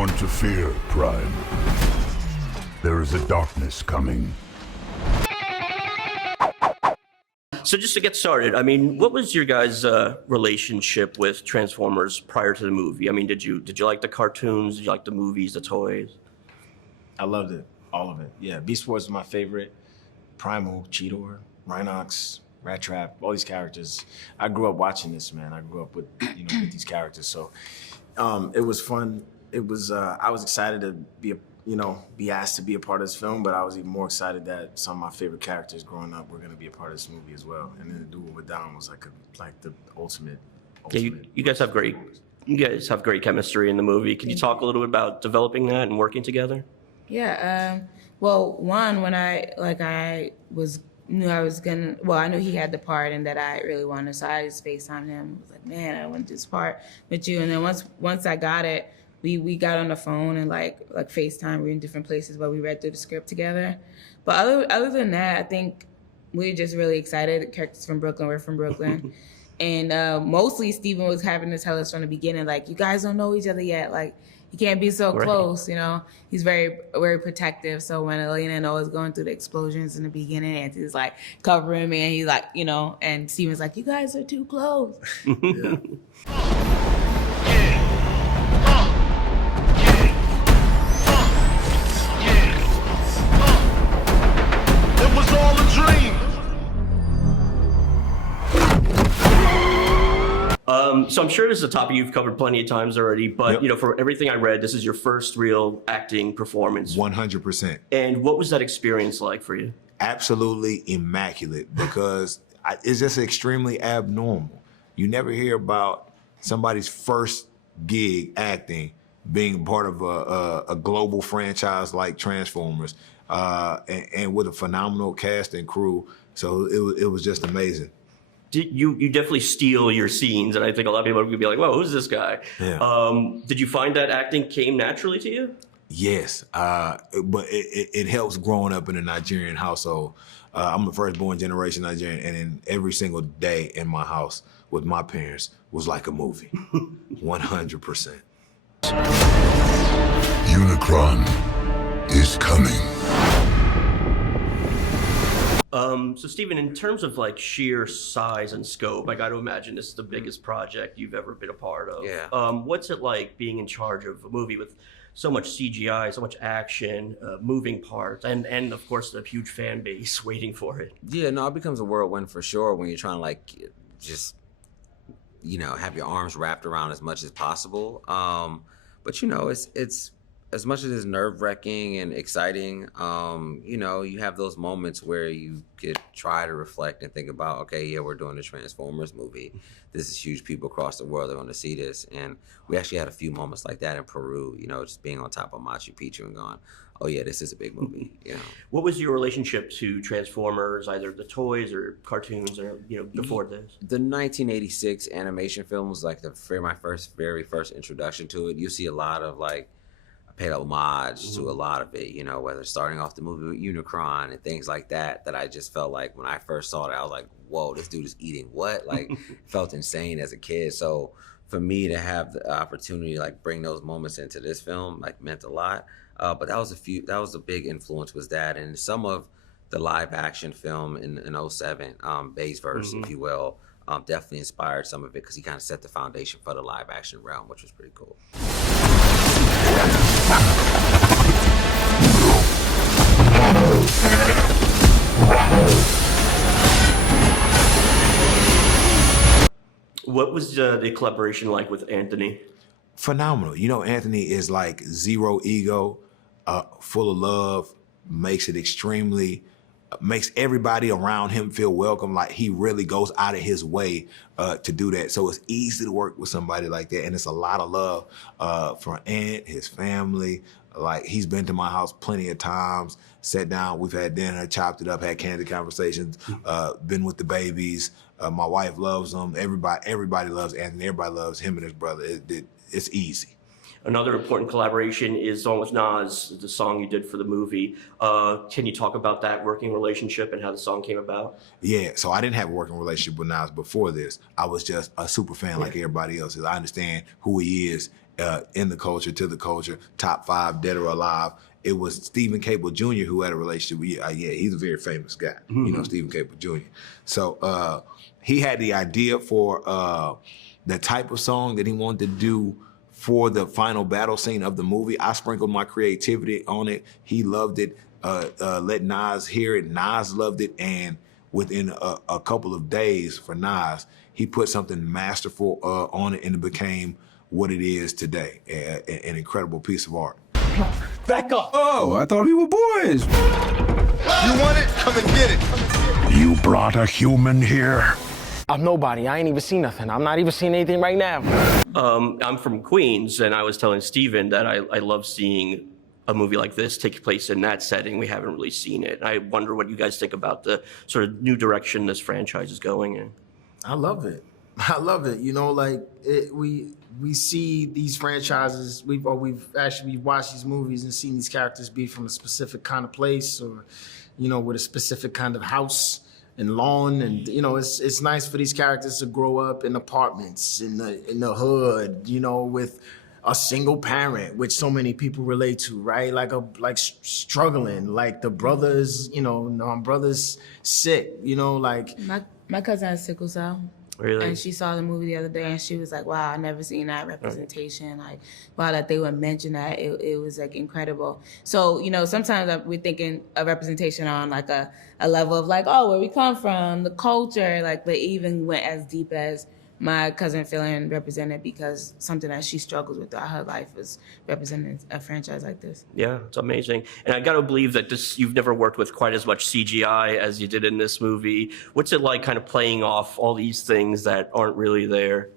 one to fear, Prime. There is a darkness coming. So just to get started, I mean, what was your guys' relationship with Transformers prior to the movie? I mean, did you like the cartoons? Did you like the movies, the toys? I loved it, all of it. Yeah, Beast Wars was my favorite. Primal, Cheetor, Rhinox, Rat Trap, all these characters. I grew up watching this, man. I grew up with with these characters. So it was fun. It was I was excited to be asked to be a part of this film, but I was even more excited that some of my favorite characters growing up were going to be a part of this movie as well. And then to do it with Dom was like the ultimate. Yeah, you guys have great chemistry in the movie. Can you talk a little bit about developing that and working together? Yeah. Well, one, when I knew he had the part and that I really wanted, so I just FaceTimed him. I was like, man, I want this part with you. And then once I got it, we got on the phone and like FaceTime. We were in different places, but we read through the script together. But other than that, I think we were just really excited. The characters from Brooklyn, we're from Brooklyn. And mostly Steven was having to tell us from the beginning, like, you guys don't know each other yet. Like, you can't be so close, He's very, very protective. So when Elena and Noah was going through the explosions in the beginning, Anthony's like covering me, and he's like, and Steven's like, you guys are too close. Yeah. It was all a dream. So I'm sure this is a topic you've covered plenty of times already, but for everything I read, this is your first real acting performance. 100%. And what was that experience like for you? Absolutely immaculate, because it's just extremely abnormal. You never hear about somebody's first gig acting being part of a global franchise like Transformers, and with a phenomenal cast and crew. So it was just amazing. You definitely steal your scenes, and I think a lot of people would be like, "Whoa, who's this guy?" Yeah. Did you find that acting came naturally to you? Yes, but it helps growing up in a Nigerian household. I'm a firstborn generation Nigerian, and in every single day in my house with my parents was like a movie, 100%. Unicron is coming. So Steven, in terms of like sheer size and scope, I got to imagine this is the biggest project you've ever been a part of. Yeah. What's it like being in charge of a movie with so much CGI, so much action, moving parts, and of course the huge fan base waiting for it? Yeah, no, it becomes a whirlwind for sure when you're trying to like just have your arms wrapped around as much as possible. But it's as much as it's nerve-wracking and exciting, you have those moments where you could try to reflect and think about, okay, yeah, we're doing the Transformers movie. This is huge. People across the world are going to see this. And we actually had a few moments like that in Peru, just being on top of Machu Picchu and going, oh yeah, this is a big movie. What was your relationship to Transformers, either the toys or cartoons, or before this? The 1986 animation film was like my very first introduction to it. You see a lot of paid homage to a lot of it, whether starting off the movie with Unicron and things like that I just felt like when I first saw it, I was like, whoa, this dude is eating what? Like, felt insane as a kid. So for me to have the opportunity to bring those moments into this film, meant a lot. But that was a big influence, was that. And some of the live action film in 07, Bay's verse, if you will, definitely inspired some of it, because he kind of set the foundation for the live action realm, which was pretty cool. What was the collaboration like with Anthony? Phenomenal. Anthony is like zero ego, full of love, makes everybody around him feel welcome. Like, he really goes out of his way to do that. So it's easy to work with somebody like that. And it's a lot of love from Ant, his family. Like, he's been to my house plenty of times, sat down, we've had dinner, chopped it up, had candid conversations, been with the babies. My wife loves him. Everybody loves Anthony. Everybody loves him and his brother. It's easy. Another important collaboration is on with Nas, the song you did for the movie. Can you talk about that working relationship and how the song came about? Yeah, so I didn't have a working relationship with Nas before this. I was just a super fan like everybody else. I understand who he is in the culture, to the culture, top 5, dead or alive. It was Steven Caple Jr. who had a relationship with, yeah, he's a very famous guy, you know, Steven Caple Jr. So he had the idea for the type of song that he wanted to do for the final battle scene of the movie. I sprinkled my creativity on it. He loved it. Let Nas hear it. Nas loved it. And within a couple of days for Nas, he put something masterful on it, and it became what it is today, an incredible piece of art. Back up. Oh, I thought we were boys. You want it? Come and get it. You brought a human here? I'm nobody. I ain't even seen nothing. I'm not even seeing anything right now. I'm from Queens, and I was telling Steven that I love seeing a movie like this take place in that setting. We haven't really seen it. I wonder what you guys think about the sort of new direction this franchise is going in. I love it. I love it. You know, like we see these franchises. We've watched these movies and seen these characters be from a specific kind of place, or, you know, with a specific kind of house and lawn, and you know, it's nice for these characters to grow up in apartments in the hood, you know, with a single parent, which so many people relate to, right? Like struggling, like the brothers, you know, my brother's sick, you know, like My cousin has sickle cell. Really? And she saw the movie the other day, and she was like, wow, I never seen that representation. Like, wow, that they would mention that. It was, like, incredible. So, you know, sometimes we're thinking of representation on, like, a level of, like, oh, where we come from, the culture, like, but even went as deep as my cousin feeling represented, because something that she struggles with throughout her life was representing a franchise like this. Yeah, it's amazing. And I got to believe that you've never worked with quite as much CGI as you did in this movie. What's it like kind of playing off all these things that aren't really there?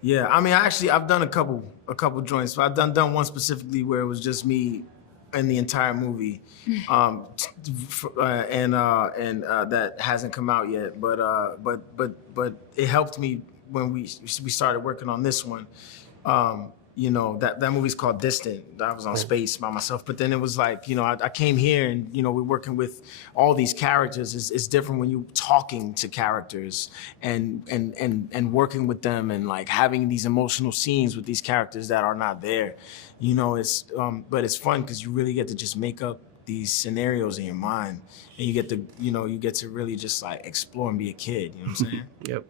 Yeah, I mean, I've done a couple joints. I've done one specifically where it was just me in the entire movie, and that hasn't come out yet. But it helped me when we started working on this one. You know, that movie's called Distant. I was on space by myself, but then it was like, you know, I came here and, you know, we're working with all these characters. It's different when you're talking to characters and working with them and like having these emotional scenes with these characters that are not there. You know, but it's fun because you really get to just make up these scenarios in your mind, and you get to really just like explore and be a kid. You know what I'm saying? Yep.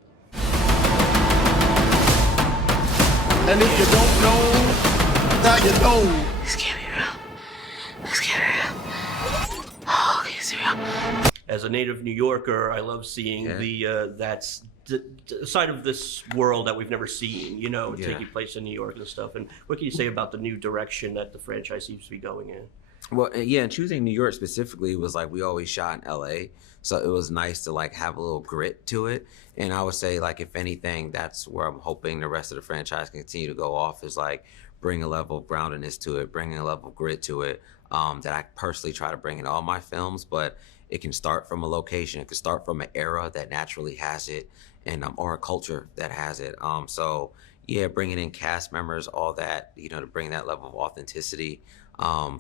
And if you don't know, now you know. This can't be real. This can't be real. Oh, okay, it's real. As a native New Yorker, I love seeing the side of this world that we've never seen, you know, taking place in New York and stuff. And what can you say about the new direction that the franchise seems to be going in? Well, yeah, and choosing New York specifically was like we always shot in LA, so it was nice to like have a little grit to it. And I would say, like, if anything, that's where I'm hoping the rest of the franchise can continue to go off, is like bring a level of groundedness to it, bringing a level of grit to it, that I personally try to bring in all my films. But it can start from a location, it can start from an era that naturally has it, and or a culture that has it. So yeah, bringing in cast members, all that, you know, to bring that level of authenticity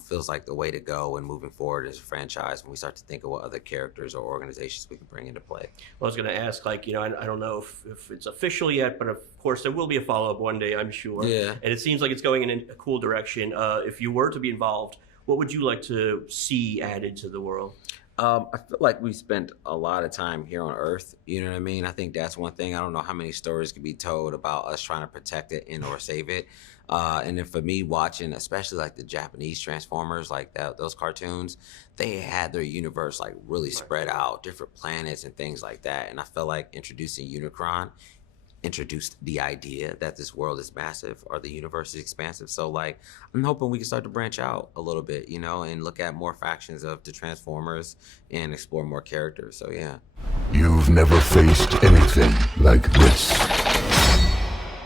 feels like the way to go and moving forward as a franchise when we start to think of what other characters or organizations we can bring into play. Well, I was going to ask, like, you know, I don't know if it's official yet, but of course there will be a follow-up one day, I'm sure. Yeah. And it seems like it's going in a cool direction. If you were to be involved, what would you like to see added to the world? I feel like we spent a lot of time here on Earth. You know what I mean? I think that's one thing. I don't know how many stories could be told about us trying to protect it and or save it. And then for me, watching, especially like the Japanese Transformers, like those cartoons, they had their universe like really spread out, different planets and things like that. And I felt like introducing Unicron introduced the idea that this world is massive or the universe is expansive. So like, I'm hoping we can start to branch out a little bit, you know, and look at more factions of the Transformers and explore more characters. So yeah. You've never faced anything like this.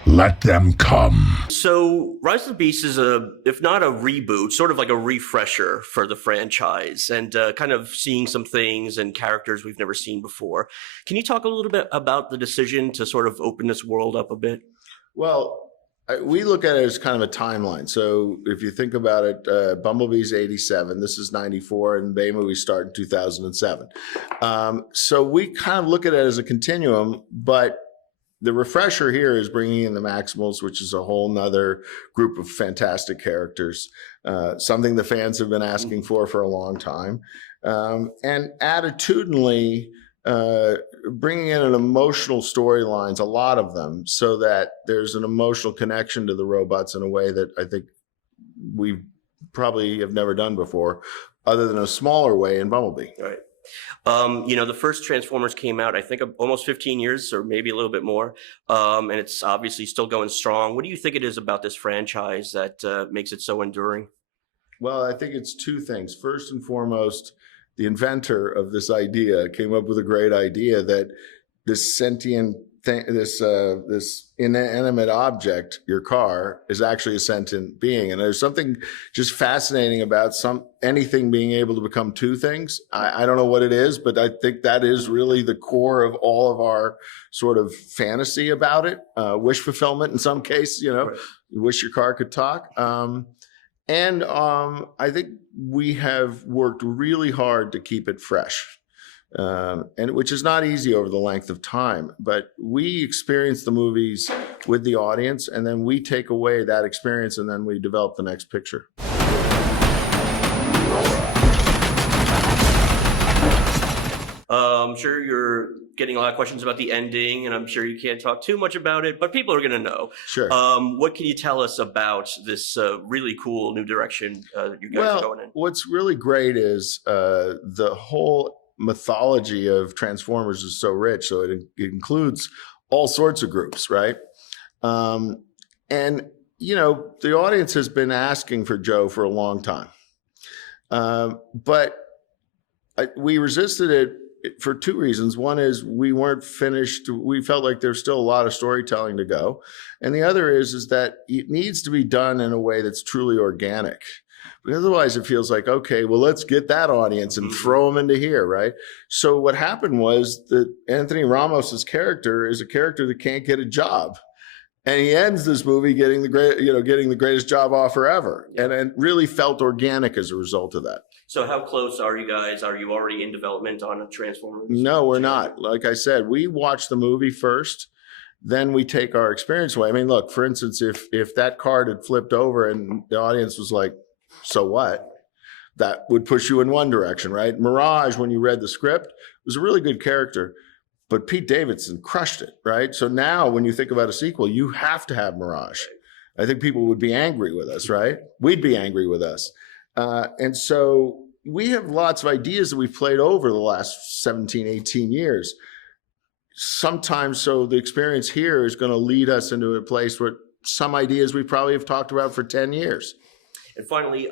Let them come. So Rise of the Beast is if not a reboot, sort of like a refresher for the franchise, and kind of seeing some things and characters we've never seen before. Can you talk a little bit about the decision to sort of open this world up a bit? Well, we look at it as kind of a timeline. So if you think about it, Bumblebee's 87, this is 94, and Bay movies start in 2007. So we kind of look at it as a continuum, but the refresher here is bringing in the Maximals, which is a whole nother group of fantastic characters, something the fans have been asking for a long time. And attitudinally, bringing in an emotional storylines, a lot of them, so that there's an emotional connection to the robots in a way that I think we probably have never done before, other than a smaller way in Bumblebee. Right. The first Transformers came out, I think, almost 15 years or maybe a little bit more. And it's obviously still going strong. What do you think it is about this franchise that makes it so enduring? Well, I think it's two things. First and foremost, the inventor of this idea came up with a great idea that this sentient thing, this inanimate object, your car, is actually a sentient being. And there's something just fascinating about anything being able to become two things. I don't know what it is, but I think that is really the core of all of our sort of fantasy about it. Wish fulfillment in some case, right. You wish your car could talk. And I think we have worked really hard to keep it fresh, and which is not easy over the length of time. But we experience the movies with the audience, and then we take away that experience, and then we develop the next picture. I'm sure you're getting a lot of questions about the ending, and I'm sure you can't talk too much about it, but people are going to know. Sure. What can you tell us about this really cool new direction you guys are going in? What's really great is the whole mythology of Transformers is so rich, so it includes all sorts of groups, right? And, the audience has been asking for Joe for a long time. But we resisted it for two reasons. One is we weren't finished. We felt like there's still a lot of storytelling to go. And the other is that it needs to be done in a way that's truly organic. Because otherwise it feels like, okay, well, let's get that audience and throw them into here, right? So what happened was that Anthony Ramos's character is a character that can't get a job. And he ends this movie getting the greatest job offer ever. And it really felt organic as a result of that. So how close are you guys? Are you already in development on a Transformers? No, we're not. Like I said, we watch the movie first, then we take our experience away. I mean, look, for instance, if that card had flipped over and the audience was like, so what? That would push you in one direction, right? Mirage, when you read the script, was a really good character, but Pete Davidson crushed it, right? So now when you think about a sequel, you have to have Mirage. I think people would be angry with us, right? We'd be angry with us. And so we have lots of ideas that we've played over the last 17, 18 years. Sometimes, so the experience here is going to lead us into a place where some ideas we probably have talked about for 10 years. And finally,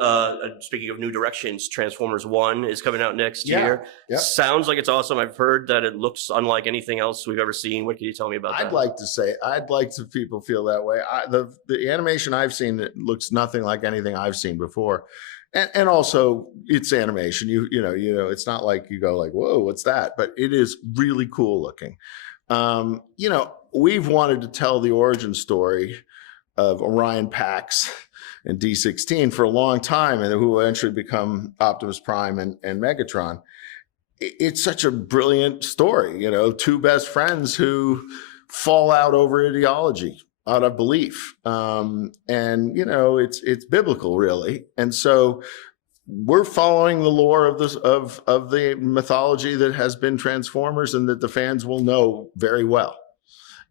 speaking of new directions, Transformers 1 is coming out next year. Yeah. Sounds like it's awesome. I've heard that it looks unlike anything else we've ever seen. What can you tell me about that? I'd like to people feel that way. The animation I've seen, it looks nothing like anything I've seen before. And also it's animation. You know, it's not like you go like, whoa, what's that? But it is really cool looking. We've wanted to tell the origin story of Orion Pax and D16 for a long time, and who eventually become Optimus Prime and Megatron. It's such a brilliant story, two best friends who fall out over ideology, out of belief. It's biblical, really. And so we're following the lore of the mythology that has been Transformers and that the fans will know very well.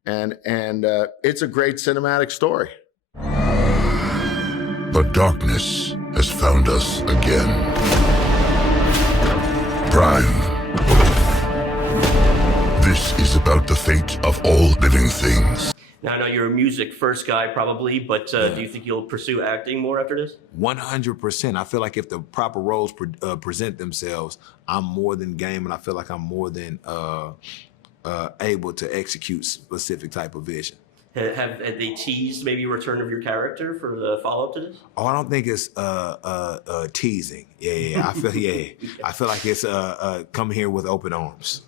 And it's a great cinematic story. But darkness has found us again. Prime. This is about the fate of all living things. Now, I know you're a music first guy probably, but do you think you'll pursue acting more after this? 100%. I feel like if the proper roles present themselves, I'm more than game, and I feel like I'm more than able to execute specific type of vision. Have they teased maybe a return of your character for the follow-up to this? Oh, I don't think it's teasing. Yeah. I feel like it's come here with open arms.